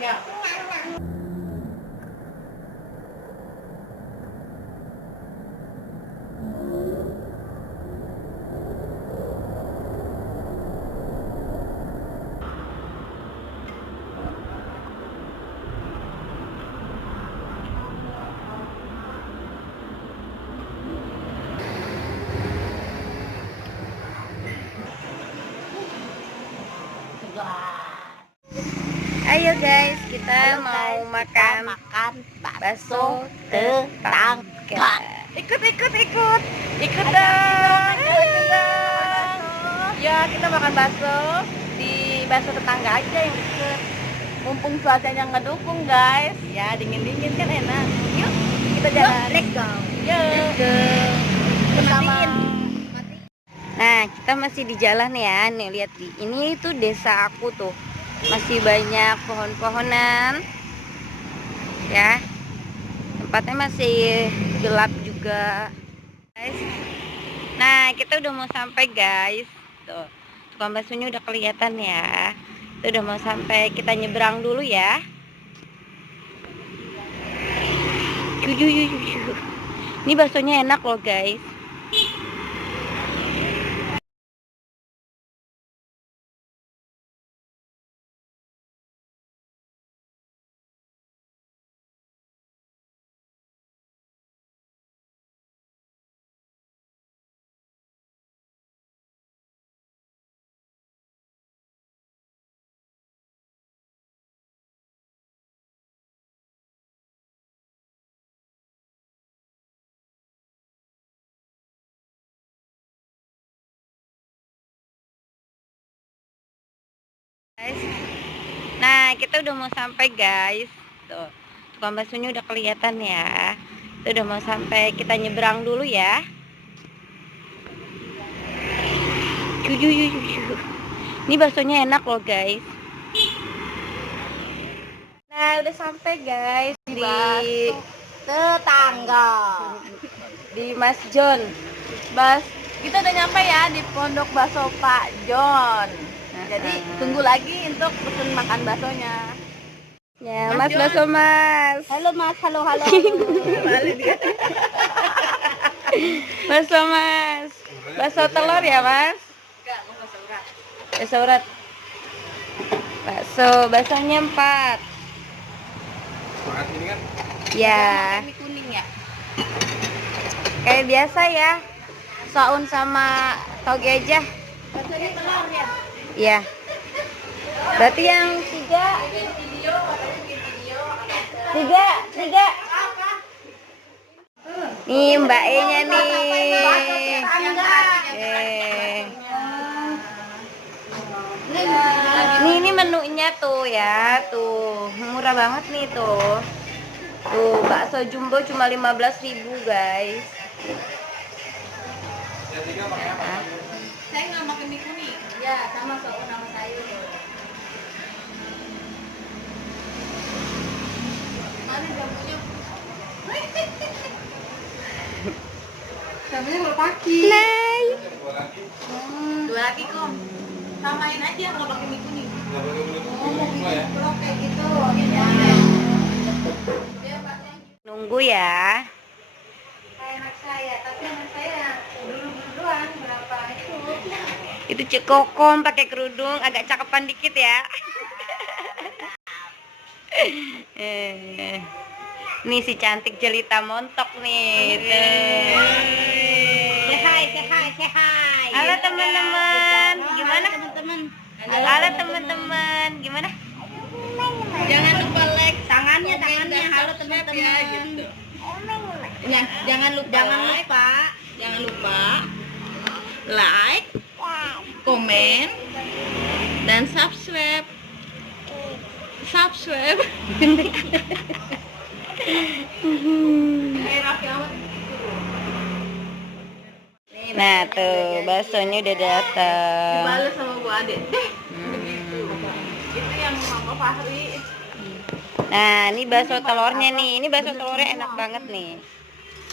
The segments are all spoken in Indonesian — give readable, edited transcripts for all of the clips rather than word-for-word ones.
Ya. Ayo guys, kita mau makan bakso tetangga. Ikut dong. Ya, kita makan bakso di bakso tetangga aja yang deket. Mumpung cuacanya ngedukung guys. Ya, dingin-dingin kan enak. Yuk, kita jalan. Let's go. Yuk. Bersama. Nah, kita masih di jalan ya. Nih, lihat di ini tuh desa aku tuh. Masih banyak pohon-pohonan. Ya. Tempatnya masih gelap juga, guys. Nah, kita udah mau sampai, guys. Tuh. Tukang baksonya udah kelihatan ya. Kita udah mau sampai, kita nyebrang dulu ya. Ini baksonya enak loh, guys. Guys. Nah, kita udah mau sampai, guys. Tuh. Tukang baksonya udah kelihatan ya. Kita udah mau sampai, kita nyebrang dulu ya. Ini baksonya enak loh, guys. Nah, udah sampai, guys, di Tetangga. di Mas John. Kita udah nyampe ya di Pondok Bakso Pak John. Jadi tunggu lagi untuk pesen makan baksonya. Ya, Mas Mas John. bakso Mas. Halo Mas, halo. Bakso Mas. Bakso telur ya, Mas? Enggak, mau bakso urat. Bakso urat. Baksonya 4. Urat ini kan Ya, Mie kuning ya. kayak biasa ya. Saun sama toge aja. Baksonya telur ya. Iya. Berarti yang 3. Tiga. Nih Mbak E-nya nih. Ini menunya tuh ya, tuh murah banget nih tuh. Tuh bakso jumbo cuma 15.000 guys. Nah, Saya nggak makan mie kuning. Ya, sama saun sama sayur. Mana jambunya? Jambunya kalau pagi. Nay. Dua lagi kok. Samain aja kalau pakai mie kuning. nggak boleh boleh Oh, ya. kalau kayak gitu. Dia pakai Nunggu ya. kayak anak saya, tapi anak saya dulu doang berapa itu. Itu Cik Kokom pakai kerudung agak cakepan dikit ya. Nih si cantik jelita montok nih. Say hi. Halo teman-teman, gimana? Teman-teman. Halo teman-teman, gimana? Jangan lupa like tangannya. Halo teman-teman. Ya, jangan lupa like, komen, dan subscribe. Nah tuh baksonya udah datang. Dibalas sama Bu Ade. Begitu. Itu yang Mama Fahri. Nah ini bakso telurnya nih, ini bakso telurnya enak banget nih.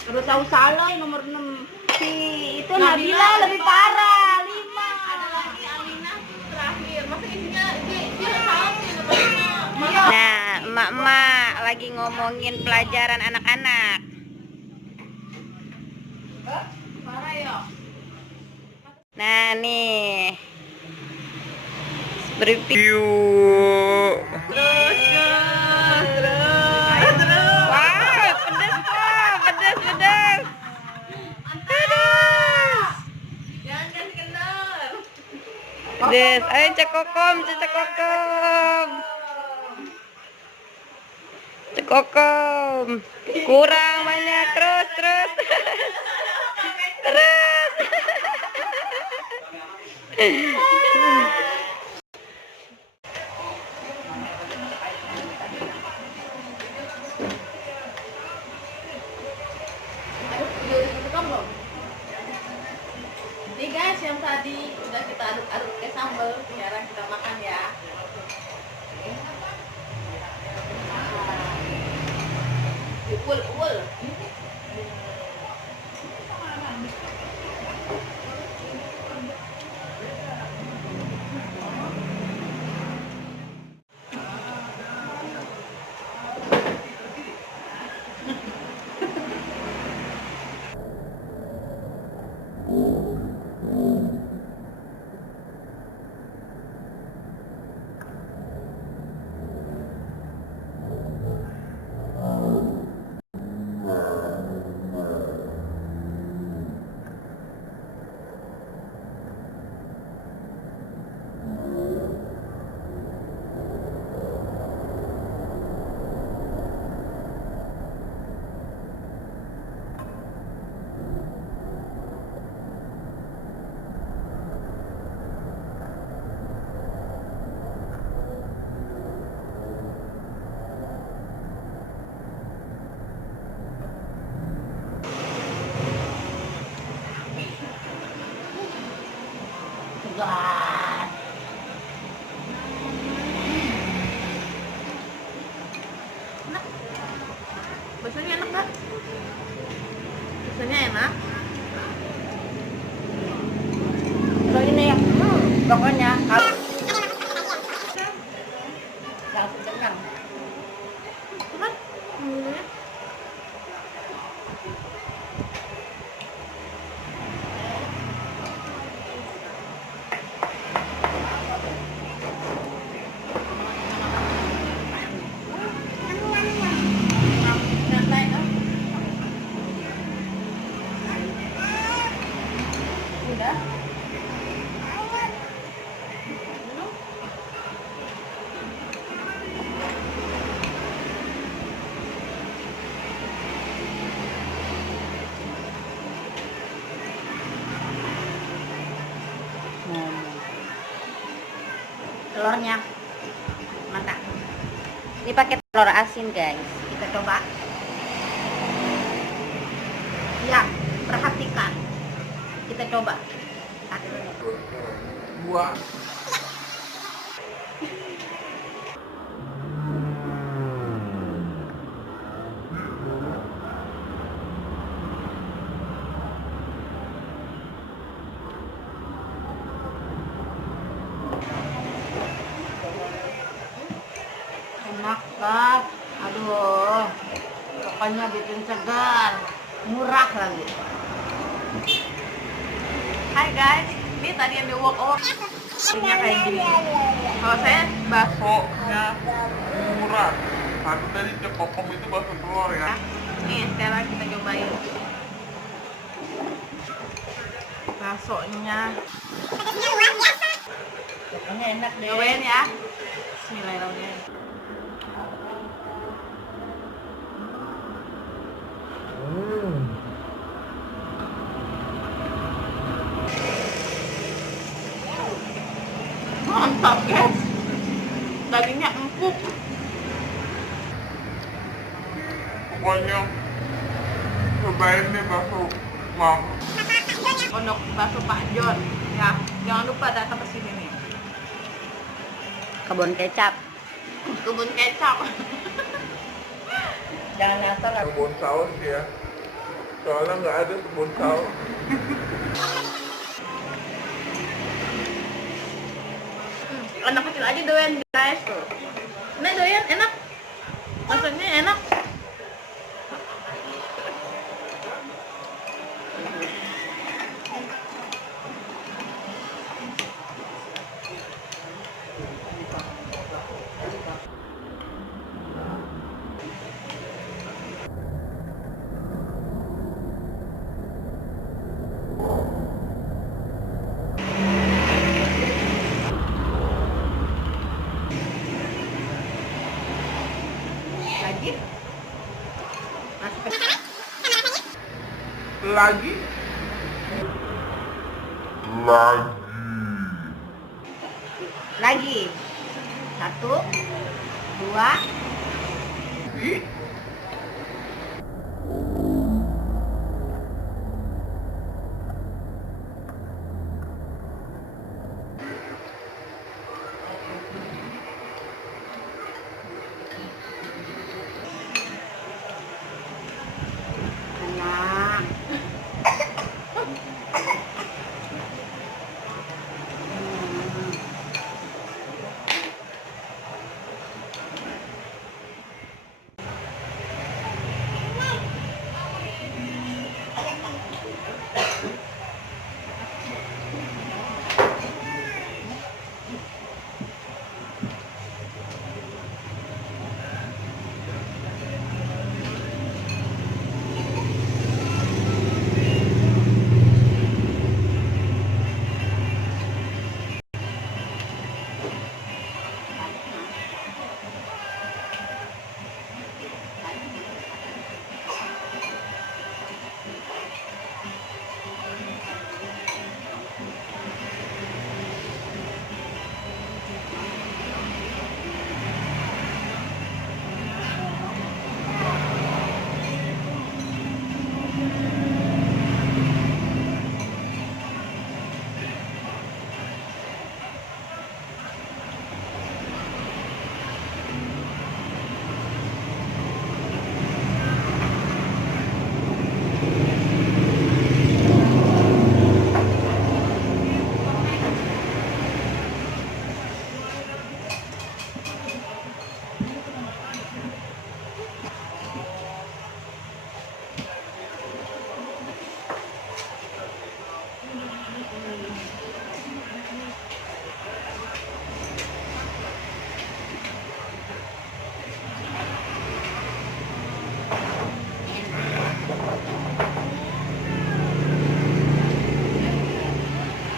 Terus tahu salah nomor 6. Si itu Nabila lebih parah, 5. Ada lagi Alina terakhir. Masa isinya dia salah sih nomor 5. Nah lagi ngomongin pelajaran anak-anak. Nah nih, review. Terus. Wah, pedes kok, pedes. Jangan kasih kendor. Pedes, ayo cekokom. Cekokom. Kurang banyak, terus. Terus. Nih guys, yang tadi udah kita aduk-aduk ke sambal, sekarang kita makan ya. Ul. Segar. Baksonya enak nggak? Baksonya enak. So ini ya, pokoknya kalau langsung kenyang. Kan? Udah. Telurnya mantap. Ini pakai telur asin guys. Kita coba. Ya, perhatikan. Kita coba. Dua. Enak kan? Aduh, pokoknya bikin segar, murah lagi. Hai guys, ini tadi yang diuak-uak. Ini kayak gini. Kalau saya Baksonya murah. Satu tadi cekokom itu bakso telur ya. nih sekarang kita cobain baksonya. Pokoknya enak deh. Cobain ya. Bismillahirrahmanirrahim. Mantap guys, dagingnya empuk. Pokoknya cobain nih bakso mau. Pondok bakso Pak John ya, jangan lupa datang ke sini nih. Kebun kecap. Kebun kecap. Jangan asal. Kebun saus ya. Soalnya nggak ada kebun saus. Anak kecil aja doyan guys. Ini doyan enak. Maksudnya enak. Lagi? Lagi? Lagi. 1, 2. Ih, Enak.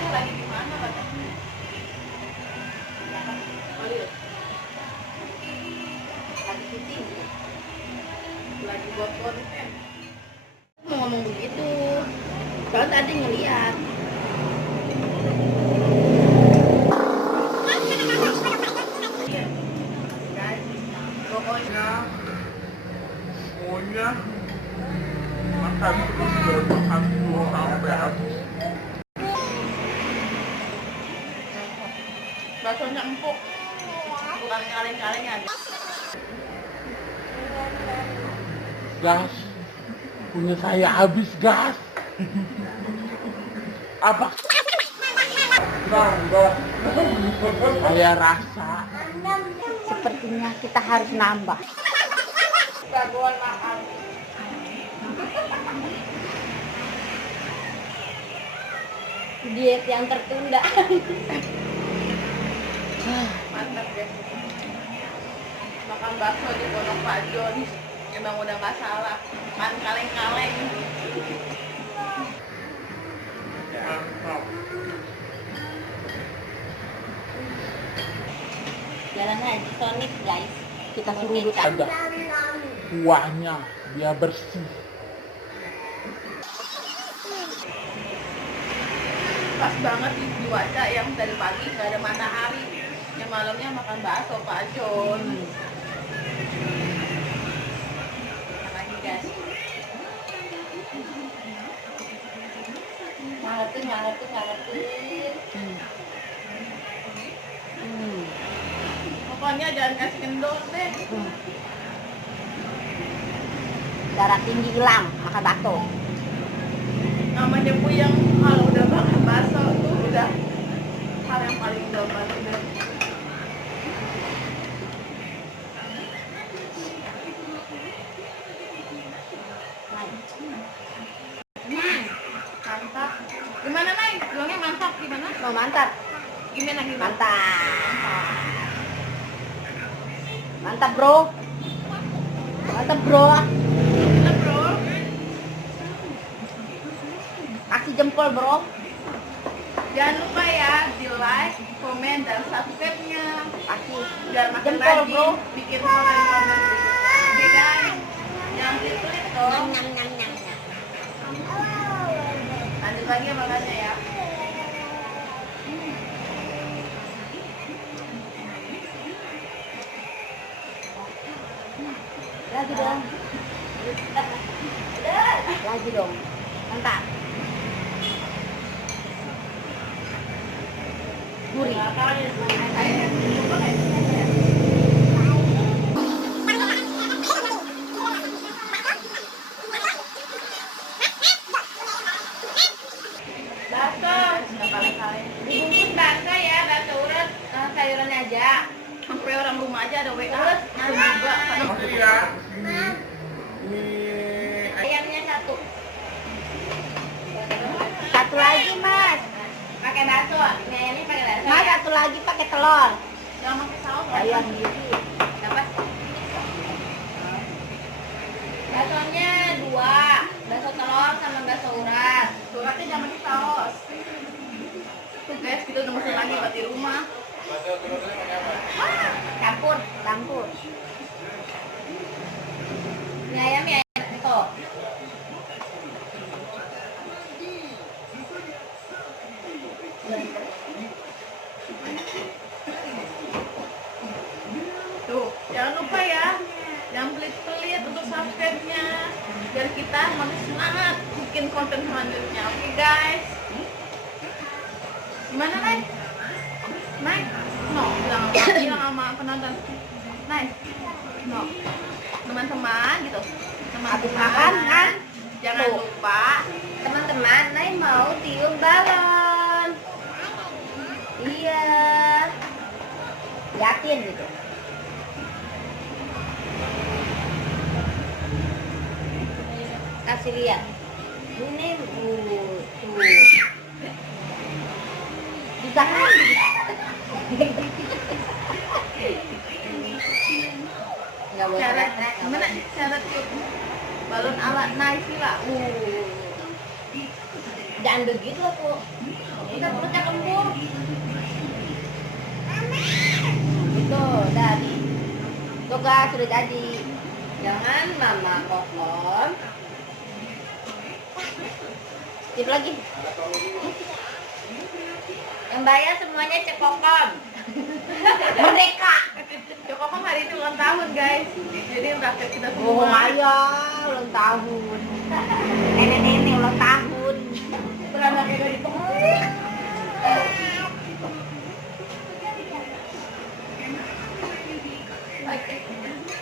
Lagi di mana, Pak? Lagi syuting. Lagi buat konten. Mau ngomong begitu. Soalnya tadi ngeliat. Pokoknya pokoknya makan terus dan makan terus sampai habis. baksonya empuk. Bukan kaleng-kaleng aja. Gas, punya saya habis gas. Apa? Enggak. Saya rasa. Sepertinya kita harus nambah. Baguan makan. Diet yang tertunda. Mantap deh. Makan bakso di Pondok Pak Jon. Emang udah nggak salah. Makan kaleng-kaleng. Mantap. Jalan aja Sonic guys. Kita suruh dulu Ada kuahnya, dia bersih. Pas banget di cuaca yang dari pagi nggak ada matahari. Yang malamnya makan bakso Pak Jon. Makan lagi guys. ngerti. Pokoknya jangan kasih kendor deh. Darah tinggi hilang makan bakso. Namanya Puyeng kalau udah makan bakso tuh udah hal yang paling gampang udah. Mantap. Gimana, Nay? Bilangnya mantap gimana? Oh, mantap. Gimana gimana? Mantap. Mantap, Bro. Mantap, Bro. Mantap, Bro. Kasih jempol, Bro. Jangan lupa ya di like, komen, dan subscribe-nya. Kasih Biar makin jempol, rajin Bro. bikin konten-konten berikutnya. Oke guys, jangan pelit-pelit dong. Lanjut lagi ya makannya ya. Lagi dong. Lagi dong. Mantap. Gurih. Bakso. Dibungkus bakso ya, bakso urat sayurannya aja. Sampai orang rumah aja ada WA. Terus juga. Makasih ya. Ini Ayamnya satu. Satu lagi, Mas. Pakai bakso. Ini ayamnya pakai bakso. Mas, Ya. satu lagi pakai telur. Jangan pakai saus. Ayam gitu. Dapat. Baksonya 2, bakso telur sama bakso urat. Uratnya jangan pakai saus. Tuh guys, kita udah mesen lagi buat di rumah. Campur, campur. Ini ayamnya itu. Tuh, jangan lupa ya. Jangan pelit-pelit untuk subscribe-nya. Biar kita makin semangat bikin konten selanjutnya. Oke guys. Gimana, Nay? Nay? No, bilang sama penonton. Nay? No. Teman-teman gitu. Habis makan, kan? Jangan Tuh. lupa. Teman-teman, Nay mau tiup balon. Iya. Yakin gitu. Kasih lihat. Ini tuh. Bisa kan? Nggak boleh Cara teriak-teriak, nggak gimana boleh. cara tiup balon ala Naysila? Jangan begitu tuh. Udah perutnya kembung. Itu udah di. Tuh guys, sudah jadi. Jangan mama kokon. Tiup lagi. Yang bayar semuanya Cek Kokon. Merdeka. Cek Kokon hari ini ulang tahun guys. Jadi rakyat kita Oh, semua. Maya ulang tahun. Nenek-nenek ulang tahun. Beranaknya dari pengurus.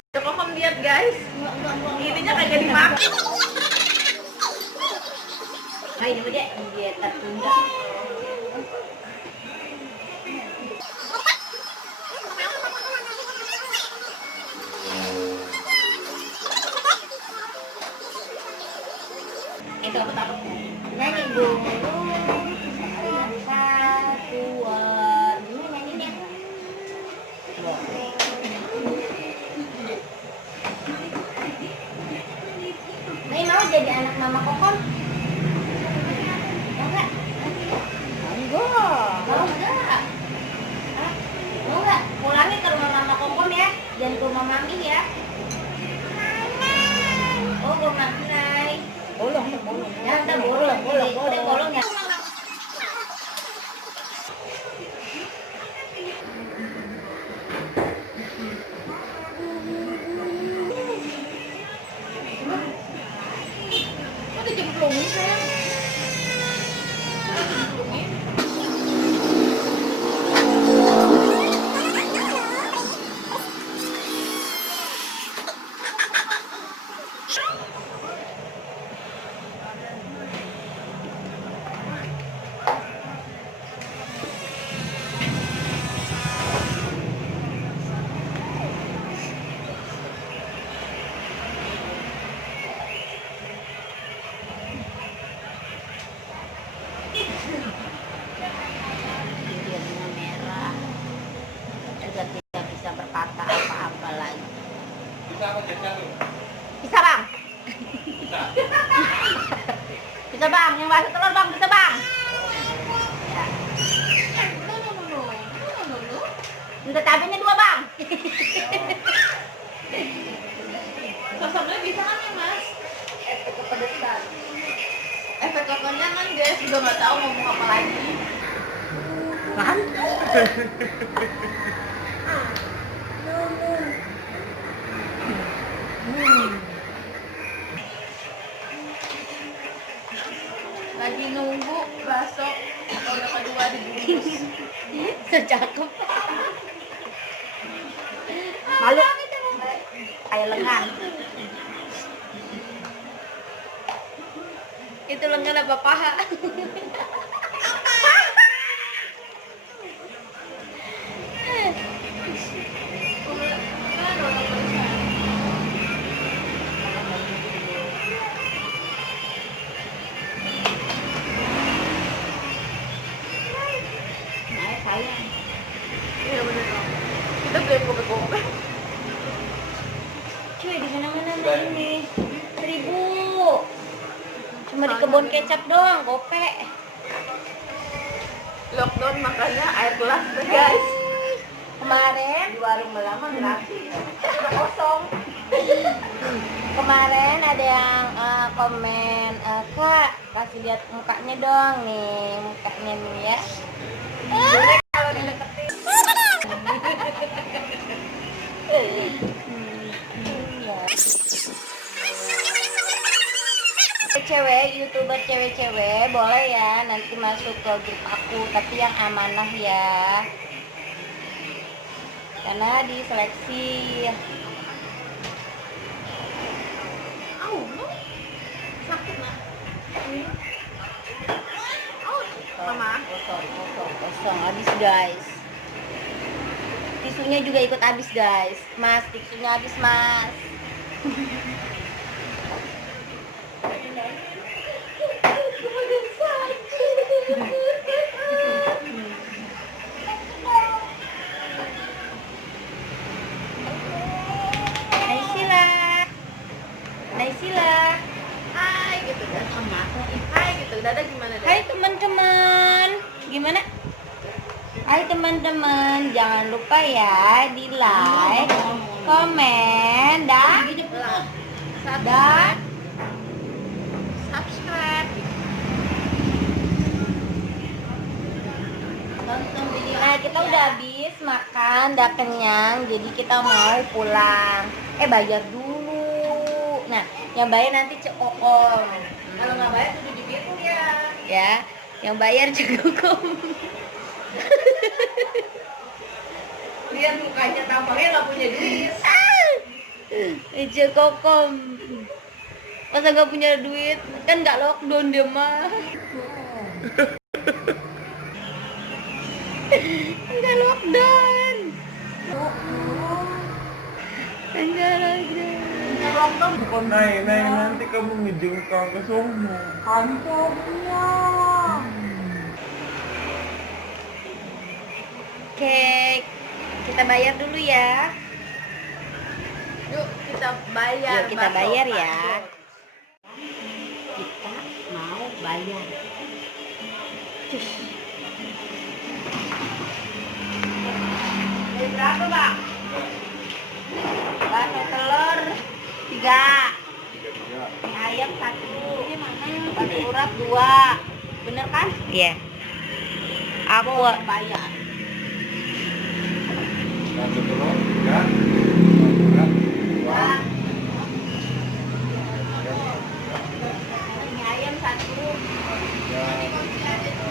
Cek Kokon lihat guys. Ininya kagak dimakan. Nah, ini dia diet tertunda. Itu apa? Nyanyi burung satuan. Ini nyanyinya. Nih mau jadi anak mama kokon? Mau nggak? Enggak. Mau nggak? Hah? Mau nggak? Pulangnya ke rumah mama kokon ya, jangan ke rumah mami ya. Oh, ke rumah Nay. Bolong, bolong. Ya, udah bolong, bolong, bolong, bolong ya. Ada jemplung. Bisa bang. Bisa bang, yang bakso telur bang, bisa bang. Ya. Minta cabenya 2 bang. Sosoknya bisa kan ya mas? Efek kepedesan. Efek kekenyangan guys, udah nggak tahu ngomong apa lagi. Kan? Lagi nunggu bakso roda kedua dibungkus. Secakep. Malu. Kayak lengan. Itu lengan apa paha? Nah, sayang. Iya bener dong. Kita beli kopi-kopi. Cuy, di mana-mana mah ini 1.000. Cuma di kebun kecap doang, gope. Lockdown makanya air gelas deh guys. Kemarin Di warung lama gratis. Udah kosong. kemarin ada yang komen, Kak, kasih lihat mukanya dong nih, mukanya nih ya. Kalau dideketin. Cewek, youtuber cewek-cewek boleh ya nanti masuk ke grup aku, tapi yang amanah ya, karena diseleksi. Au, lu sakit nak. Au, mama. Kosong habis guys, tisunya juga ikut habis guys. Mas, tisunya habis mas. Naisila. Hai gitu kan sama aku. Hai gitu. Dada gimana dada? Hai teman-teman. Gimana? Hai teman-teman, jangan lupa ya di like, komen, dan Subscribe. nonton video. Nah, kita udah habis makan, udah kenyang, jadi kita mau pulang. Bayar dulu. Nah, yang bayar nanti Cek Kokom. Kalau nggak bayar tuh dibikin ya. Ya, yang bayar Cek Kokom. Lihat mukanya tampaknya nggak punya duit. Cek Kokom. Masa nggak punya duit? Kan nggak lockdown dia mah. Nggak lockdown. Enggak lockdown. Bukan naik nanti kamu ngejengkang ke sono. Kantornya. Oke, kita bayar dulu ya. Yuk kita bayar. Yuk kita bakso, bayar Pak. ya. Kita mau bayar. Cus. Jadi berapa bang? Bakso telur 3, ayam 1, bakso urap 2. Bener kan? Iya. Aku Bayar. Satu telur, ya. Wah. Ini ayam 1.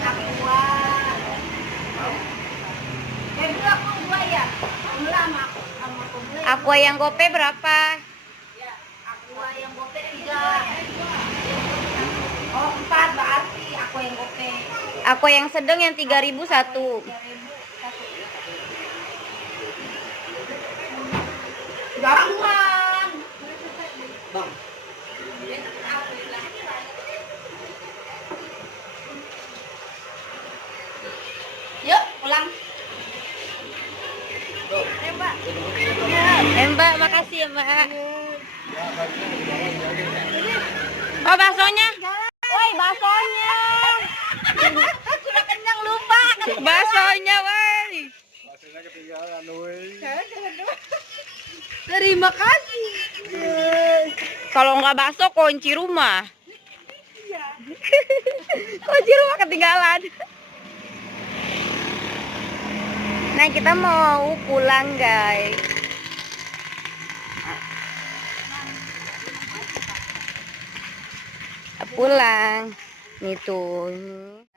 Aqua. Jadi aku 2 ya. Mula sama Kumla. Aqua yang gope berapa? Ya, aqua yang gope 3. Oh, 4 berarti aqua yang gope. Aqua yang sedang yang 3.000 1. Gampang. Bang. Yuk pulang. Mbak, makasih ya, Mbak. Oh, baksonya. Woi, baksonya. Sudah kenyang lupa. Baksonya, woi. Baksonya ketinggalan, woi. Terima kasih. Kalau nggak bakso, kunci rumah. Kunci rumah ketinggalan. Nah, kita mau pulang, guys. Pulang. Nih tuh.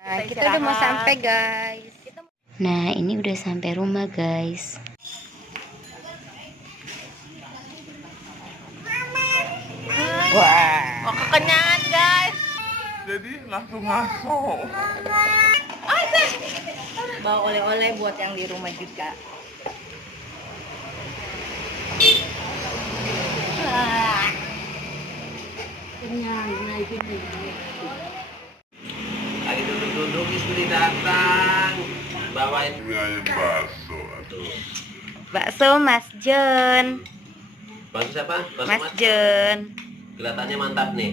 Nah, kita udah mau sampai, guys. Nah, ini udah sampai rumah, guys. Wah, kekenyangan, guys. Jadi langsung ngaso. Bawa oleh-oleh buat yang di rumah juga. Lagi duduk-duduk istri datang bawain Ini ayam bakso. aduh. Bakso Mas Jon. Bakso siapa? Bakso Mas Jon. Kelihatannya mantap nih.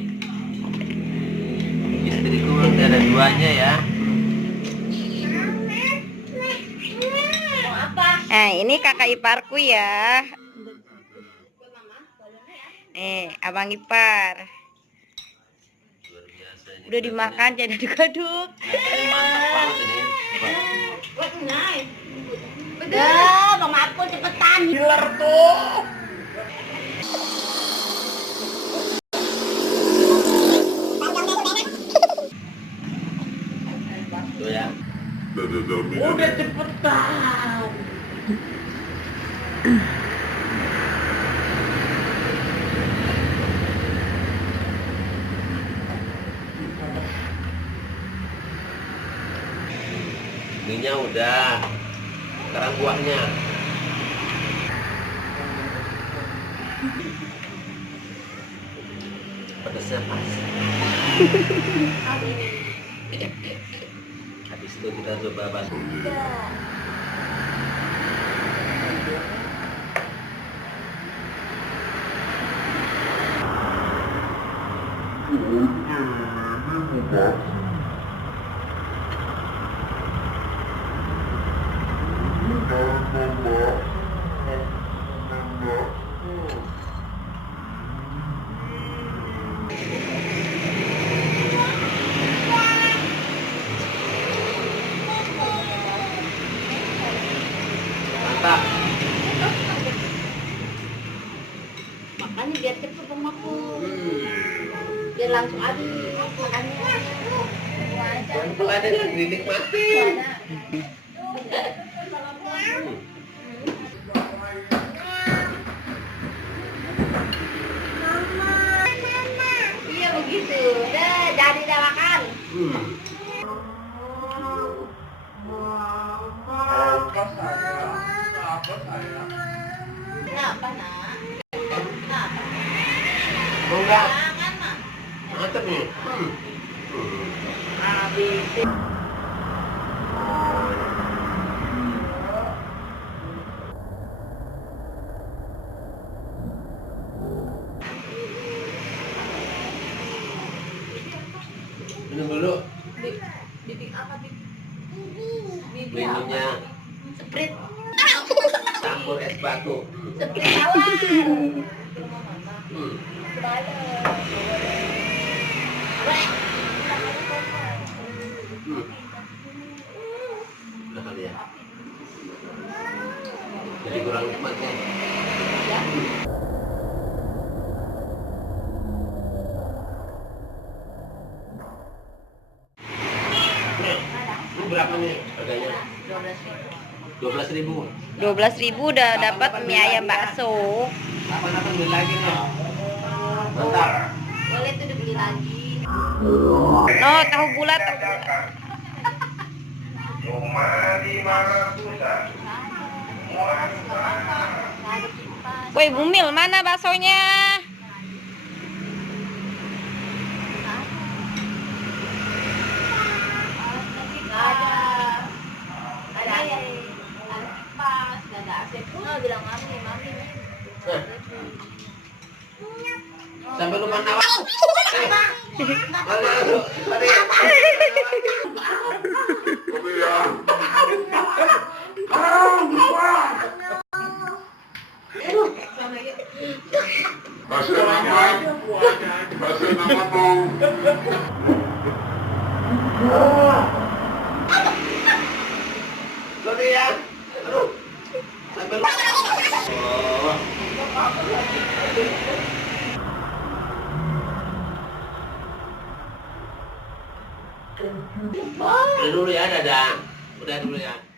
Istriku ada duanya ya. Nah, ini kakak iparku ya. Abang ipar. Luar biasa ini. Udah dimakan jadi aduk-aduk. Ini mantap banget ini. Udah, Bang Mapun cepetan. Killer tuh. Tuh ya. Udah cepetan. Ininya udah. Sekarang buahnya. Pedasnya pas. Habis itu kita coba bakso. Mantap. Makanya biar cepet Bang Mapun. Biar langsung habis makannya. Pelan-pelan aja dinikmati. Iya begitu. Udah jadi dah makan. Apa saya? Apa saya? Kenapa, Nak? Kenapa? Mau enggak? Jangan, Nak. Mantap nih. Habis. Minum dulu. Bibik apa, Bib? Minumnya Sprit. campur es batu. Sprit tawar. Udah kali ya. Jadi kurang nikmatnya. Ini berapa nih harganya? 12.000. 12.000 udah dapat mie ayam bakso. Kapan-kapan beli lagi nih. Mantap. Boleh tuh dibeli lagi. No, tahu bulat. Cuma 500-an. Woi, Bumil, mana baksonya? Ada pas, ada asep. Bilang mami. Nah, Sampai lupa nawa. Kasih nama dong. Lo nih ya. Aduh. Sampai lupa. Udah dulu ya, dadah. Udah dulu ya.